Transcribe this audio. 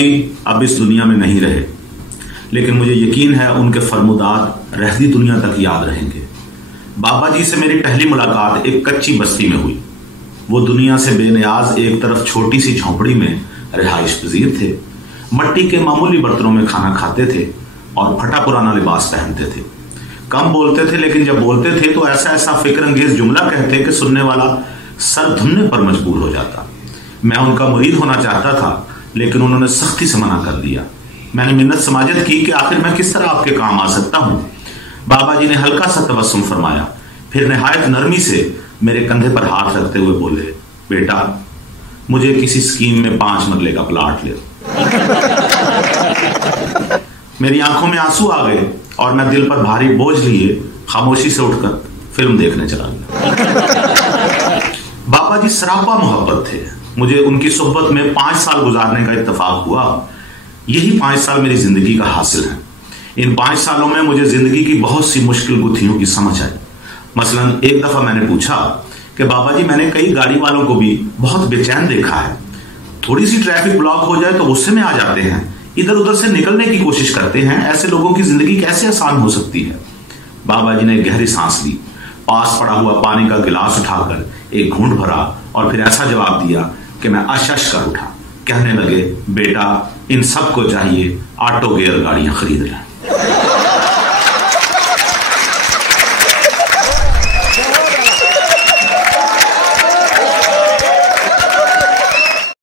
जी अब इस दुनिया में नहीं रहे, लेकिन मुझे यकीन है उनके फरमुदात रहती दुनिया तक याद रहेंगे। बाबा जी से मेरी पहली मुलाकात एक कच्ची बस्ती में हुई। वो दुनिया से बेनियाज एक तरफ छोटी सी झोंपड़ी में रिहाइश पजीर थे, मट्टी के मामूली बर्तनों में खाना खाते थे और फटा पुराना लिबास पहनते थे। कम बोलते थे, लेकिन जब बोलते थे तो ऐसा ऐसा फिक्र अंगेज जुमला कहते कि सुनने वाला सर धुनने पर मजबूर हो जाता। मैं उनका मुरीद होना चाहता था, लेकिन उन्होंने सख्ती से मना कर दिया। मैंने मिन्नत समाजत की कि आखिर मैं किस तरह आपके काम आ सकता हूं। बाबा जी ने हल्का सा तबस्सुम फरमाया, फिर निहायत नरमी से मेरे कंधे पर हाथ रखते हुए बोले, बेटा मुझे किसी स्कीम में 5 मरले का प्लाट ले। मेरी आंखों में आंसू आ गए और मैं दिल पर भारी बोझ लिए खामोशी से उठकर फिल्म देखने चला गया। बाबा जी सरापा मोहब्बत थे। मुझे उनकी सोहबत में 5 साल गुजारने का इत्तेफाक हुआ। यही 5 साल मेरी जिंदगी का हासिल है। इन 5 सालों में मुझे जिंदगी की बहुत सी मुश्किल गुत्थियों की समझ आई। मसलन एक दफा मैंने पूछा कि बाबा जी मैंने कई गाड़ी वालों को भी बहुत बेचैन देखा है, थोड़ी सी ट्रैफिक ब्लॉक हो जाए तो गुस्से में आ जाते हैं, इधर उधर से निकलने की कोशिश करते हैं, ऐसे लोगों की जिंदगी कैसे आसान हो सकती है। बाबा जी ने गहरी सांस ली, पास पड़ा हुआ पानी का गिलास उठाकर एक घूंट भरा और फिर ऐसा जवाब दिया कि मैं अशश कर उठा। कहने लगे, बेटा इन सबको चाहिए ऑटो गियर गाड़ियां खरीद लें।